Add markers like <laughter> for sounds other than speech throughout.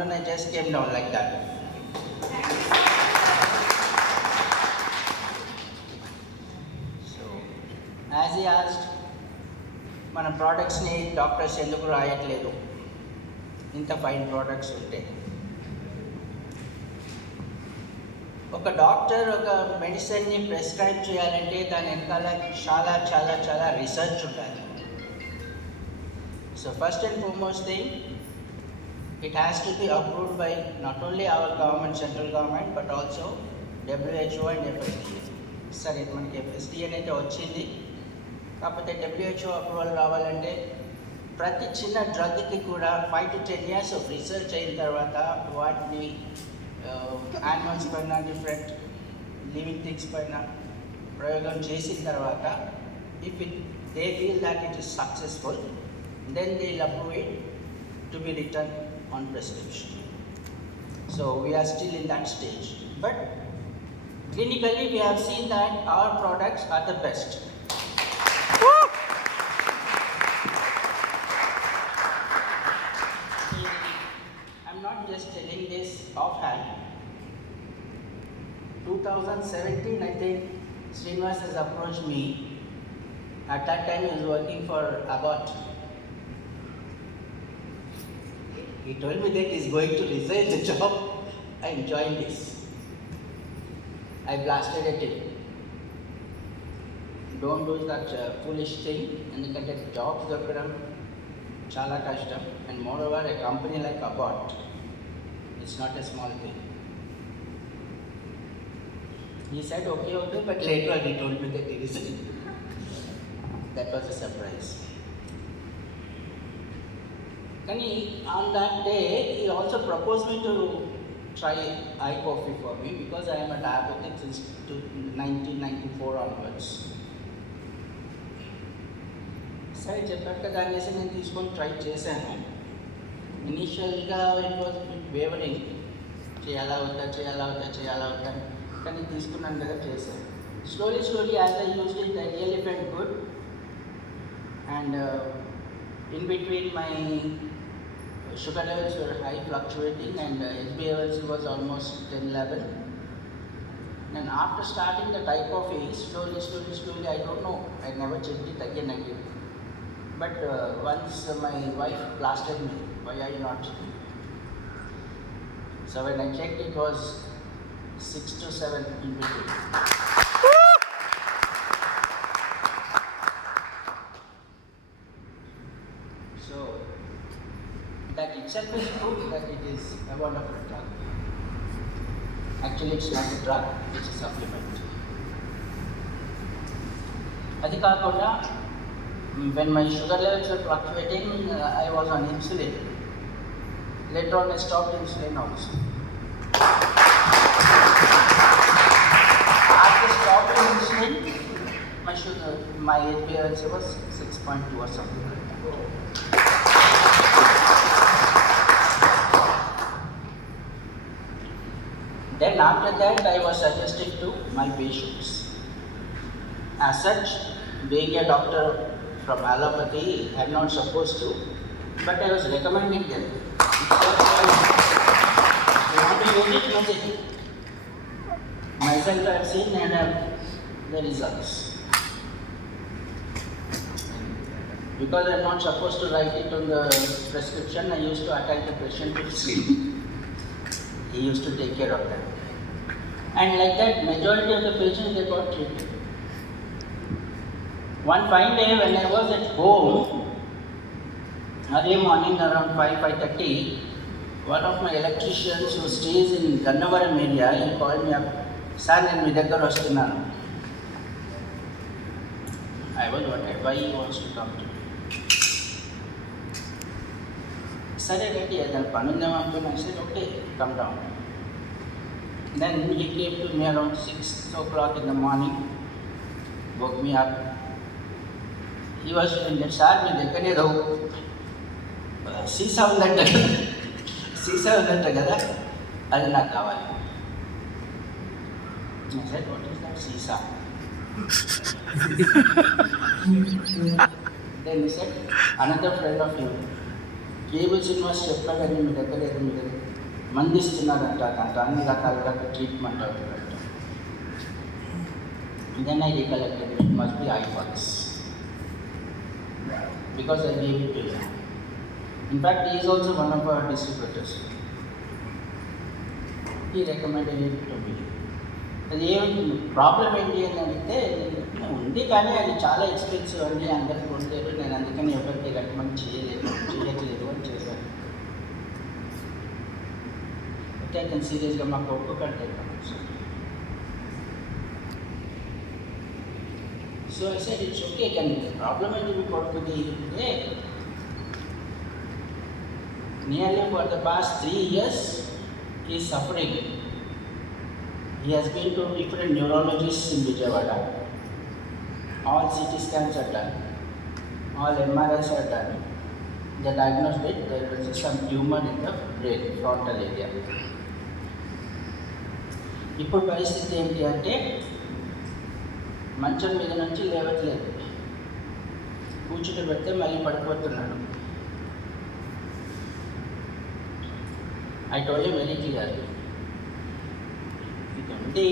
asked me. I just came down like that. So, as he asked, మన ప్రోడక్ట్స్ని doctors ఎందుకు రాయట్లేదు ఇంత fine products ఉంటే ఒక డాక్టర్ ఒక మెడిసిన్ని ప్రిస్క్రైబ్ చేయాలంటే దాని వెనకాల చాలా చాలా చాలా రీసెర్చ్ ఉండాలి so first and foremost thing it has to be approved by not only our government, central government, but also WHO and FSDA. సరే మనకి ఎఫ్ఎస్డిఏ అయితే వచ్చింది కాకపోతే డబ్ల్యూహెచ్ఓ అప్రూవల్ రావాలంటే ప్రతి చిన్న డ్రగ్కి కూడా five to ten years research అయిన తర్వాత వాటిని యానిమల్స్ పైన డిఫరెంట్ లివింగ్ థింగ్స్ పైన ప్రయోగం చేసిన తర్వాత if it they feel that it is successful then they love it to be return on prescription. So we are still in that stage. But clinically, we have seen that our products are the best. I'm not just telling this offhand. 2017, I think Srinivas has approached me. At that time, he was working for Abbott. He told me that he's going to resign the job <laughs> and join this. I blasted at him. Don't do that uh, foolish thing ఎందుకంటే jobs దొరకడం చాలా కష్టం and moreover a company like Abbott it's not a small thing He said okay, okay, but later on he told me that he resigned. <laughs> That was a surprise. కానీ on that day he also propose me to try I coffee for me because I'm a diabetic since two nineteen ninety four onwards సరే చెప్పాక దాన్ని వేసి నేను తీసుకొని try చేశాను ఇనీషియల్గా it was wavering చేయాలా వద్దా చేయాలా వద్దా చేయాలా వద్దా కానీ తీసుకున్నాను కదా చేశాను slowly slowly as I use it I really felt good and in between my sugar levels were high fluctuating and uh, HbA1c was almost 10 11 and after starting the type of coffee slowly slowly slowly I don't know. I never checked it again again. But uh, once my wife blasted me why are you not so when I checked it was 6 to 7 in between So that itself is proof that it is a wonderful drug. Actually, it's not a drug, it's a supplement. అది కాకుండా when my sugar levels were fluctuating, uh, I was on insulin. Later on, I stopped insulin also. After stopping insulin, my sugar, my HbA1c was 6.2 or something like that. After that, I was suggested to my patients. As such, being a doctor from allopathy, I'm not supposed to, but I was recommending them. Myself, I've seen and uh, the results. Because I'm not supposed to write it on the prescription, I used to attach the patient to sleep. He used to take care of them. And like that, majority of the patients they got treated. One fine day when I was at home, early morning around 5, 5.30, one of my electricians who stays in Gannavaram area, he called me up, sir నేను మీ దగ్గర వస్తున్నాను I was what why wants to come to సరే రండి ఏదైనా పని ఉందేమో అనుకున్నా సరే okay come down Then he came to me around six o'clock in the morning woke me up. He was doing that, sir మీ దగ్గర ఏదో uh, సీసా ఉందంట కదా సీసా ఉందంట కదా అది నాకు కావాలి I said, what is that సీసా Then he said, another friend of him, cable Srinivas చెప్పాడని మీ దగ్గర ఏదో మీరు మందిస్తున్నారంట అంట అన్ని రకాలుగా ట్రీట్మెంట్ అవుతుందంట then I recollected it must be I fox because I gave it to in fact is also one of our distributors he recommended it to me అది ఏమి ప్రాబ్లం ఏంటి అని అడిగితే ఉంది కానీ అది చాలా ఎక్స్పెన్సివ్ అండి అందరికి కొనలేరు నేను అందుకని ఎవరికి రికమెండ్ చేయలేదు टेकन सीरीज का मैं आपको कर So I said it's okay, can the problem is we got to the day. Nearly for the past three years he is suffering. He has been to different neurologists in Vijayawada. All CT scans are done. All MRIs are done. They diagnosed it, there was some tumor in the brain, frontal area. ఇప్పుడు పరిస్థితి ఏంటి అంటే మంచం మీద నుంచి లేవట్లేదు. కూర్చుని పెడితే మళ్ళీ పడిపోతున్నాడు. ఐ టోల్ వెరీ క్లియర్ ఇది ఉంది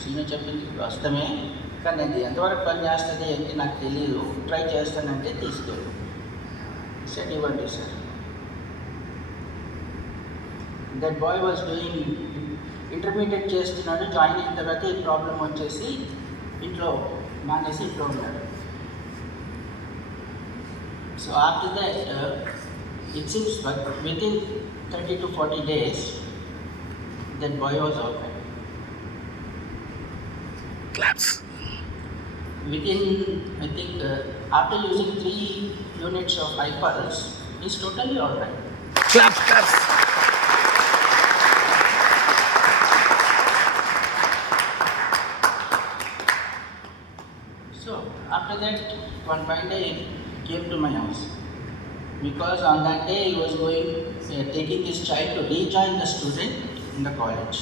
సీనియర్ చెప్పింది వాస్తవమే. కానీ అది ఎంతవరకు పని చేస్తుంది ఏంటి నాకు తెలియదు ట్రై చేస్తానంటే తీసుకెళ్ళు సెట్ ఇవ్వండి sir that boy was doing intermediate చేస్తున్నాడు జాయిన్ అయిన తర్వాత ఈ ప్రాబ్లం వచ్చేసి ఇంట్లో మానేసి ఇంట్లో ఉన్నాడు so after that it seems within thirty to forty days that boy was okay. Claps. Within, I think, uh, after using three units of high pulse, he's totally all right. Claps, claps. One fine day, he came to my house. Because on that day, he was going, uh, taking his child to rejoin the student in the college.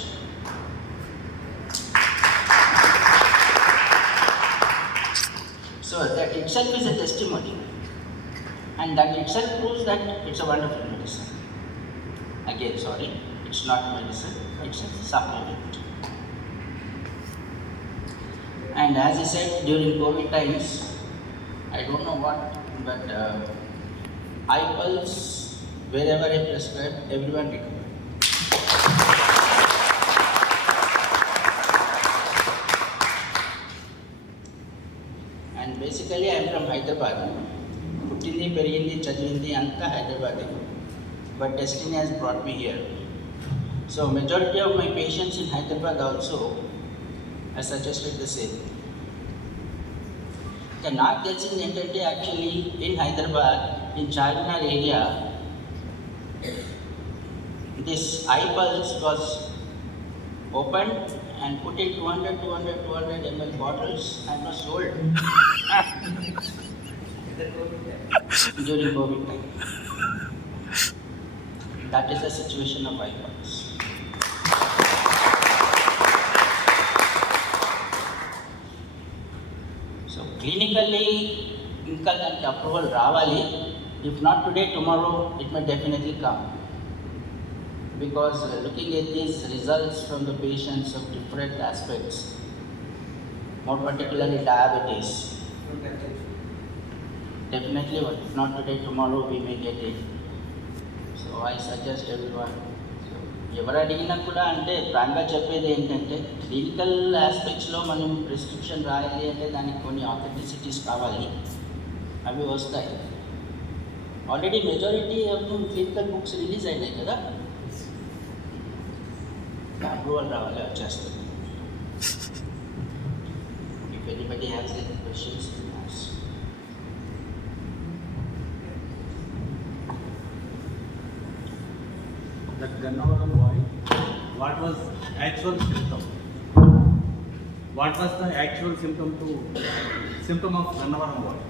So, that itself is a testimony. And that itself proves that it's a wonderful medicine. Again, sorry, it's not medicine, it's a supplement. And as I said, during COVID times, I don't know what, but uh, pulse wherever I prescribe, everyone recovered. And basically, I'm from Hyderabad. Puttindi, Periyindi, Chachindi, Anta, Hyderabad. But destiny has brought me here. So majority of my patients in Hyderabad also I suggested the same. The North Gazing entity actually in Hyderabad, in Charminar area, this iPulse was opened and put in 200, 200, 200 ml bottles and was sold. <laughs> That is the situation of iPulse. Clinically ఇంకా దానికి approval రావాలి if not today tomorrow it may definitely come because uh, looking at these results from the patients of different aspects, more particularly diabetes, definitely, what if not today, tomorrow we may get it. So I suggest everyone. ఎవరడిగినా ఎవరు అడిగినా కూడా అంటే ప్రాంగా చెప్పేది ఏంటంటే clinical ఆస్పెక్ట్స్లో మనం prescription రాయాలి అంటే దానికి కొన్ని ఆథెంటిసిటీస్ కావాలి. అవి వస్తాయి. Already majority of clinical books release అయినాయి కదా? అప్రూవల్ రావాలి వచ్చేస్తుంది. If anybody has any questions Gannavaram boy what was actual symptom what was the actual symptom to symptom Gannavaram boy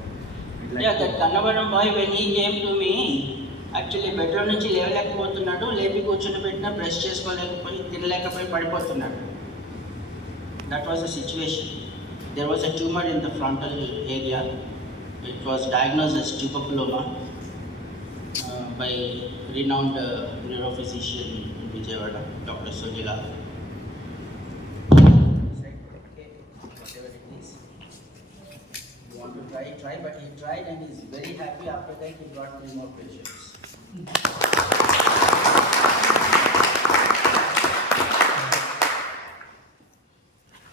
Gannavaram boy when he came to me actually bedroom నుంచి లేవలేకపోతున్నాడు లేపి కూర్చుని పెట్టినా brush చేసుకోలేకపోయి తినలేకపోయి పడిపోతున్నాడు. That was the situation there was a in the frontal area it was diagnosed as tuberculoma by renowned uh, neurophysician in Vijayawada, Dr. Sojila. Said, okay, whatever it is. You want to try, try, but he tried and he's very happy. After that, he got three more patients.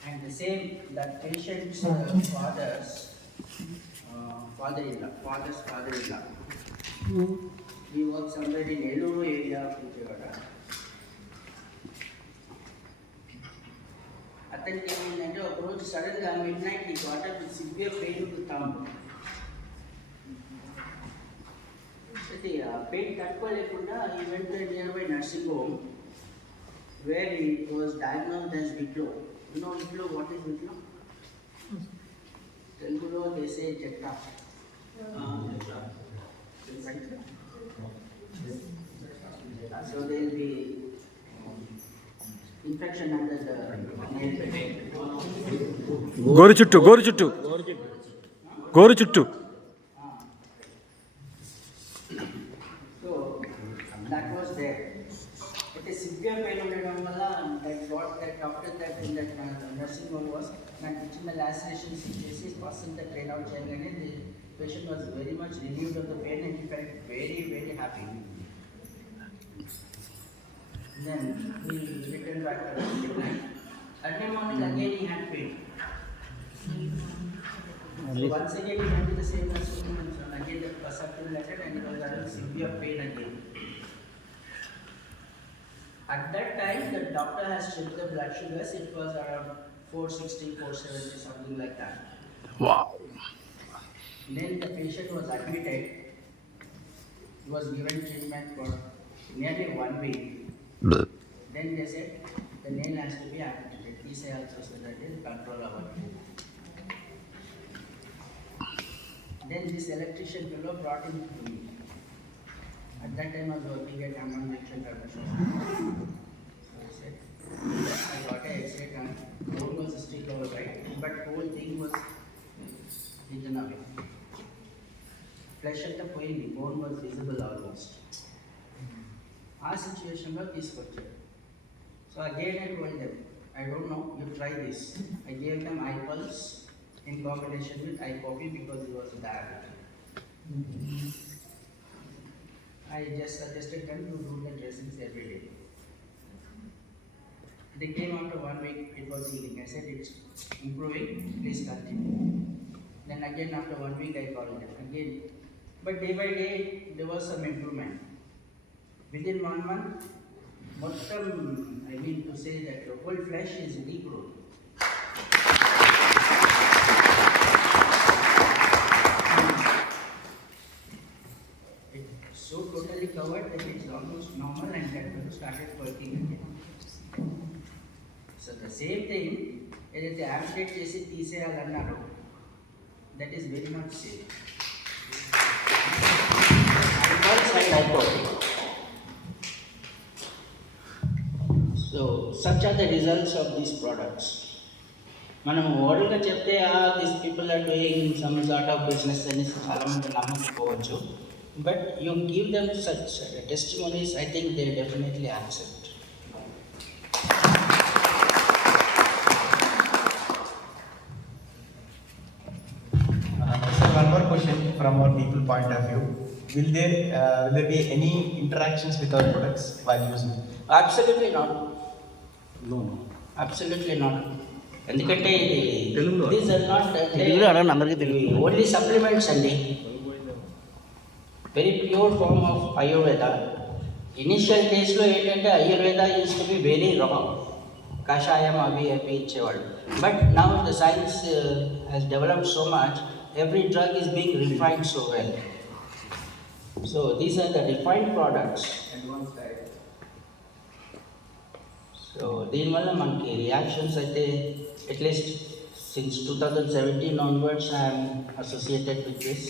And the same, that patient's uh, father's, uh, father-in-law, father's father-in-law. He works somewhere in Eluru area of Vijayawada. అతనికి ఏమైందంటే ఒక రోజు సడన్గా midnight ఈ water severe pain thumb అయితే ఆ pain తట్టుకోలేకుండా ఈ వెంట nearby nursing home where he was diagnosed as whitlow no whitlow what is whitlow తెలుగులో దేశే చెట్ట so they will be infection under the nail bed గోరు చుట్టూ గోరు చుట్టూ గోరు చుట్టూ So that was there. It is severe pain ఉండడం వల్ల what that doctor that in that uh, nursing home was నాకు చిన్న lacerations చేసి పర్సన్ that train out చేయగానే the patient was very much relieved of the pain and he felt very very happy. Then he returned back to the midnight. Early morning again he had pain. So once again he went to the same home and again the perceptive letter and it was having severe pain again. At that time, the doctor has checked the blood sugars, it was around 460, 470, something like that. Wow. Then the patient was admitted, he was given treatment for nearly one week. Bleh. Then they said the nail has to be amputated. He said also so that it control our pain. Then this electrician fellow brought him to me. At that time I was working at Amman Electrical Corporation. So I said, I got a headset and whole was stick over right, but whole thing was hidden away. Flesh at the point, bone was visible almost. ఆ సిచ్యువేషన్లో తీసుకొచ్చారు so again I told them I don't know you try this I gave them I pulse in combination with I coffee because it was diabetic I just suggested them to do the dressings every day. They came after one week, it was healing. I said it's improving, please continue. Then again after one week I called them again. But day by day there was some improvement. Within one month, మొత్తం I mean to say that the whole flesh is regrowth. It so totally covered that it's almost normal and that fellow started working again. So the same thing, ఏదైతే యాప్డేట్ చేసి తీసేయాలన్నారో that is very much safe So such are the results of these products మనం ఓవరాల్గా చెప్తే this people are doing some sort of business అని చాలామంది నమ్మకపోవచ్చు but you give them such testimonies I think they definitely accept Uh, So one more question from our people point of view. Will there, uh, will there be any interactions with our products while using? Absolutely not No, no. Absolutely not ఎందుకంటే ఇది తెలుగులో. These are not తెలుగులో అడగండి, అందరికీ Telugu. Only supplements అండి. Very pure form of Ayurveda initial డేస్లో ఏంటంటే Ayurveda used to be very wrong కషాయం అవి అవి ఇచ్చేవాళ్ళు. But now the science has developed so much every drug is being refined so well so these are the refined products. So దీనివల్ల మనకి reactions అయితే at least since two thousand seventeen onwards I'm associated with this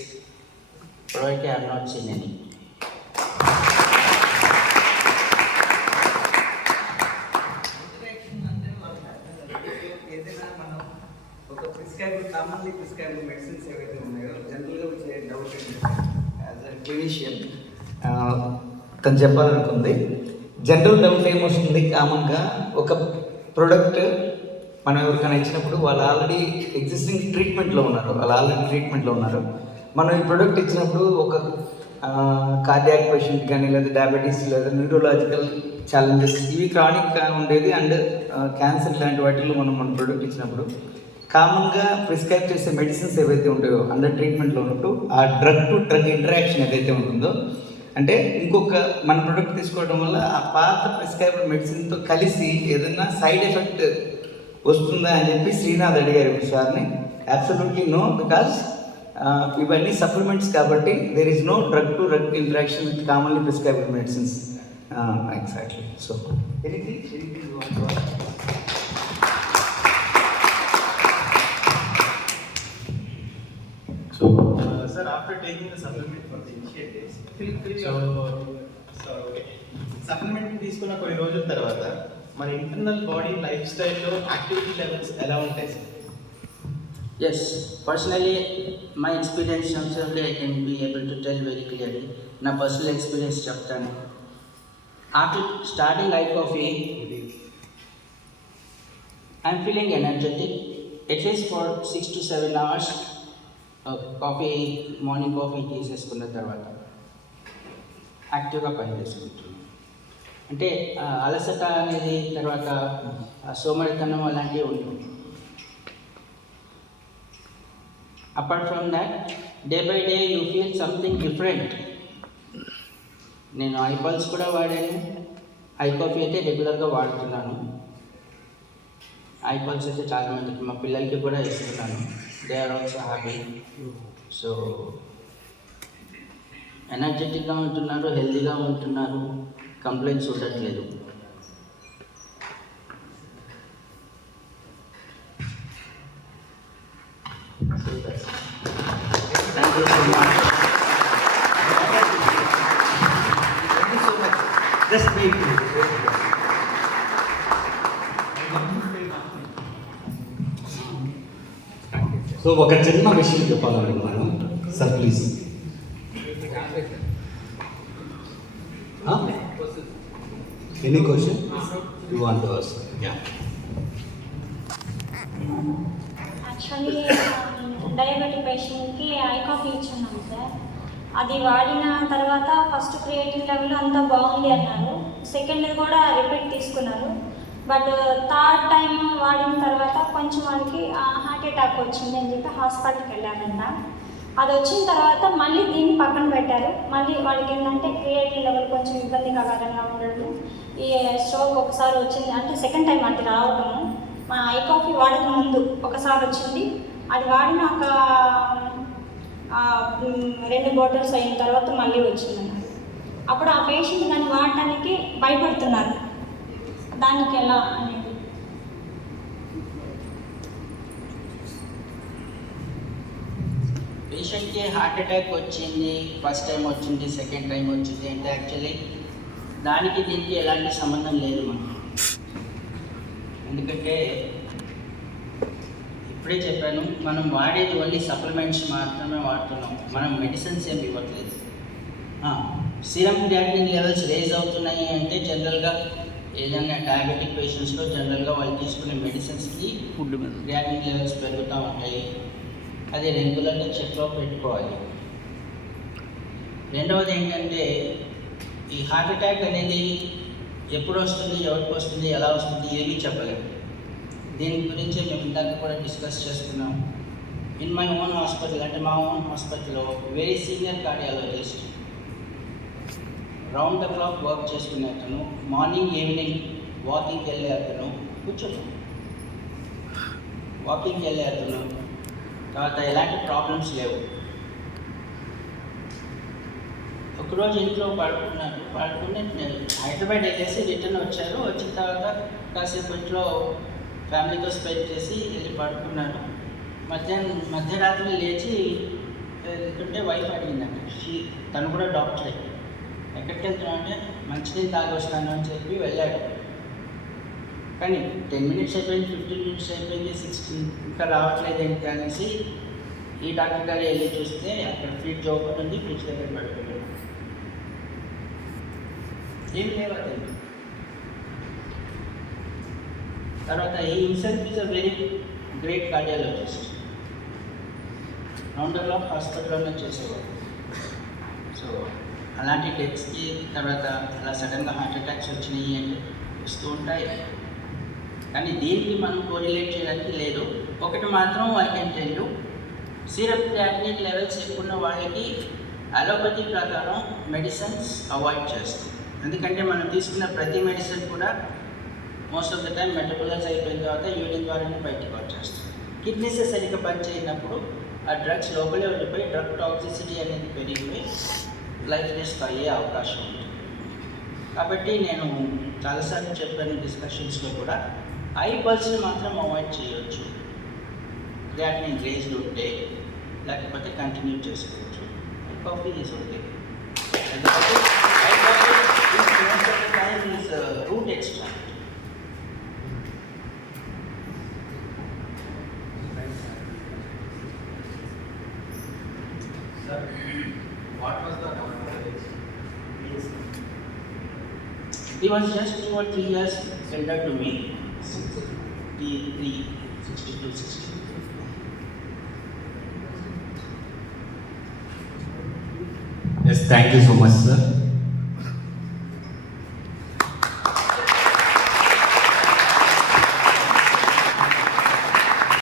ఇప్పటివరకు I not seen any commonly prescribe medicines ఏవైతే ఉన్నాయో జనరల్గా వచ్చే doubt ఏంటంటే as a clinician తను చెప్పాలనుకుంది జనరల్ డౌట్ ఏమొస్తుంది? కామన్గా ఒక ప్రోడక్ట్ మనం ఎవరికైనా ఇచ్చినప్పుడు వాళ్ళు ఆల్రెడీ ఎగ్జిస్టింగ్ ట్రీట్మెంట్లో ఉన్నారు. వాళ్ళు ఆల్రెడీ ట్రీట్మెంట్లో ఉన్నారు. మనం ఈ ప్రోడక్ట్ ఇచ్చినప్పుడు ఒక కార్డియాక్ పేషెంట్ కానీ లేదా డయాబెటీస్ లేదా న్యూరోలాజికల్ ఛాలెంజెస్ ఇవి క్రానిక్గా ఉండేది అండ్ క్యాన్సర్ లాంటి వాటిల్లో మనం మన ప్రోడక్ట్ ఇచ్చినప్పుడు కామన్గా ప్రిస్క్రైబ్ చేసే మెడిసిన్స్ ఏవైతే ఉంటాయో అండర్ ట్రీట్మెంట్లో ఉన్నప్పుడు ఆ డ్రగ్ టు డ్రగ్ ఇంటరాక్షన్ ఏదైతే ఉంటుందో అంటే ఇంకొక మన ప్రొడక్ట్ తీసుకోవడం వల్ల ఆ పాత ప్రిస్క్రైబ్డ్ మెడిసిన్తో కలిసి ఏదైనా సైడ్ ఎఫెక్ట్ వస్తుందా అని చెప్పి శ్రీనాథ్ అడిగారు ఇప్పుడు సార్ని. అబ్సల్యూట్లీ నో బికాస్ ఇవన్నీ సప్లిమెంట్స్ కాబట్టి there is no drug to drug interaction with commonly prescribed medicines exactly so anything anything So, uh, sir, after taking the supplement for the initiatives, supplement తీసుకున్న కొన్ని రోజుల తర్వాత మన ఇంటర్నల్ బాడీ లైఫ్ స్టైల్లో activity levels ఎలా ఉంటాయి sir yes personally my experience certainly I can be able to tell very నా personal experience చెప్తాను. After starting I coffee I'm feeling energetic at least for six to seven hours coffee morning coffee తీసేసుకున్న తర్వాత. యాక్టివ్గా పనిచేసుకుంటున్నాను అంటే అలసట అనేది తర్వాత సోమరితనం అలాంటివి ఉంటుంది. Apart from that day by day you feel something different నేను ఐపాల్స్ కూడా వాడాను. ఐ కాఫీ అయితే రెగ్యులర్గా వాడుతున్నాను. ఐపాల్స్ అయితే చాలామందికి మా పిల్లలకి కూడా ఇస్తున్నాను. They are also happy so ఎనర్జెటిక్గా ఉంటున్నారు హెల్తీగా ఉంటున్నారు. కంప్లైంట్స్ ఉండట్లేదు సో ఒక చిన్న విషయం చెప్పాలనుకున్నాను sir please any question you want to ask yeah actually diabetic పేషెంట్కి ఐ కాఫీ ఇచ్చున్నాం సార్. అది వాడిన తర్వాత ఫస్ట్ క్రియేటివ్ లెవెల్ అంతా బాగుంది అన్నారు. సెకండ్ కూడా రిపీట్ తీసుకున్నారు. బట్ థర్డ్ టైం వాడిన తర్వాత కొంచెం వాడికి హార్ట్ అటాక్ వచ్చింది అని చెప్పి హాస్పిటల్కి వెళ్ళారంట అది వచ్చిన తర్వాత మళ్ళీ దీన్ని పక్కన పెట్టారు. మళ్ళీ వాళ్ళకి ఏంటంటే క్రియేటివ్ లెవెల్ కొంచెం ఇబ్బందికరంగా ఉండడం ఈ స్టవ్ ఒకసారి వచ్చింది. అంటే సెకండ్ టైం అది రావడము మా ఐ కాఫీ వాడక ముందు ఒకసారి వచ్చింది. అది వాడిన ఒక రెండు బాటిల్స్ అయిన తర్వాత మళ్ళీ వచ్చింది. అప్పుడు ఆ పేషెంట్ దాన్ని వాడటానికి భయపడుతున్నారు. దానికి ఎలా అనేది. పేషెంట్కి హార్ట్ అటాక్ వచ్చింది. ఫస్ట్ టైం వచ్చింది సెకండ్ టైం వచ్చింది. అంటే యాక్చువల్లీ దానికి దీనికి ఎలాంటి సంబంధం లేదు మనకి. ఎందుకంటే ఇప్పుడే చెప్పాను మనం వాడేది ఓన్లీ సప్లిమెంట్స్ మాత్రమే వాడుతున్నాం. మనం మెడిసిన్స్ ఏమి ఇవ్వట్లేదు. సీరం క్రియాటినిన్ లెవెల్స్ రేజ్ అవుతున్నాయి అంటే జనరల్గా ఏదైనా డయాబెటిక్ పేషెంట్స్లో జనరల్గా వాళ్ళు తీసుకునే మెడిసిన్స్కి ఫుడ్ మీద. క్రియాటినిన్ లెవెల్స్ పెరుగుతూ ఉంటాయి. అది రెగ్యులర్గా చెక్లో పెట్టుకోవాలి. రెండవది ఏంటంటే ఈ హార్ట్ అటాక్ అనేది ఎప్పుడు వస్తుంది ఎవరికి వస్తుంది ఎలా వస్తుంది ఏమీ చెప్పలేము దీని గురించి మేము ఇందాక కూడా డిస్కస్ చేసుకున్నాం. ఇన్ మై ఓన్ హాస్పిటల్ అంటే మా ఓన్ హాస్పిటల్లో very senior cardiologist round the clock work చేసుకునే అతను మార్నింగ్ ఈవినింగ్ వాకింగ్కి వెళ్ళే అతను కూర్చోండి వాకింగ్కి వెళ్ళే అతను తర్వాత ఎలాంటి ప్రాబ్లమ్స్ లేవు. ఒకరోజు ఇంట్లో పడుకున్నాను. పడుకుని హైదరాబాద్ వెళ్ళేసి రిటర్న్ వచ్చారు. వచ్చిన తర్వాత కాసేపు ఇంట్లో ఫ్యామిలీతో స్పెండ్ చేసి వెళ్ళి పడుకున్నాను. మధ్యాహ్నం మధ్యరాత్రి లేచి వెళ్తుంటే వైఫ్ అడిగిందంట. షీ తను కూడా డాక్టరే. ఎక్కడికి వెళ్తున్నావు అంటే మంచినీళ్ళు తాగొస్తాను అని చెప్పి వెళ్ళాడు. కానీ టెన్ మినిట్స్ అయిపోయింది ఫిఫ్టీన్ మినిట్స్ అయిపోయింది సిక్స్టీన్ ఇంకా రావట్లేదు ఏంటి అనేసి ఈ డాక్టర్ గారు వెళ్ళి చూస్తే అక్కడ ఫ్రిడ్జ్ ఓపెన్ ఉంది ఫ్రిడ్జ్ దగ్గర పడుకుంటున్నాను ఏం లేవదండి తర్వాత ఈ himself is a very great cardiologist రౌండర్లో హాస్పిటల్లోనే చేసేవారు సో అలాంటి డెత్స్కి తర్వాత అలా సడన్గా హార్ట్ అటాక్స్ వచ్చినాయి అంటే వస్తూ ఉంటాయి. కానీ దీనికి మనం కోరిలేట్ చేయడానికి లేదు. ఒకటి మాత్రం I can tell you serum creatinine levels ఎక్కువ వాళ్ళకి అలోపతి ప్రకారం మెడిసిన్స్ అవాయిడ్ చేస్తాం ఎందుకంటే మనం తీసుకున్న ప్రతి మెడిసిన్ కూడా most of the time metabolise అయిపోయిన తర్వాత యూరిన్ ద్వారానే బయటకు వచ్చేస్తుంది. కిడ్నీస్ సరిగ్గా పనిచేయనప్పుడు ఆ డ్రగ్స్ లోపలే ఉండిపోయి డ్రగ్ టాక్సిసిటీ అనేది పెరిగిపోయి లైఫ్ రిస్క్ అయ్యే అవకాశం ఉంది కాబట్టి నేను చాలాసార్లు చెప్పాను డిస్కషన్స్లో కూడా ఐ పర్సన్ మాత్రం అవాయిడ్ చేయొచ్చు. క్రియాటినిన్ రేజ్డ్ ఉంటే లేకపోతే కంటిన్యూ చేసుకోవచ్చు. కాఫీ ఈజ్ ఓకే ఎందుకంటే Extra Sir, what was the government age? He was just two or three years elder to me. Sixty-three, sixty-two, sixty-three. Yes, thank you so much, sir.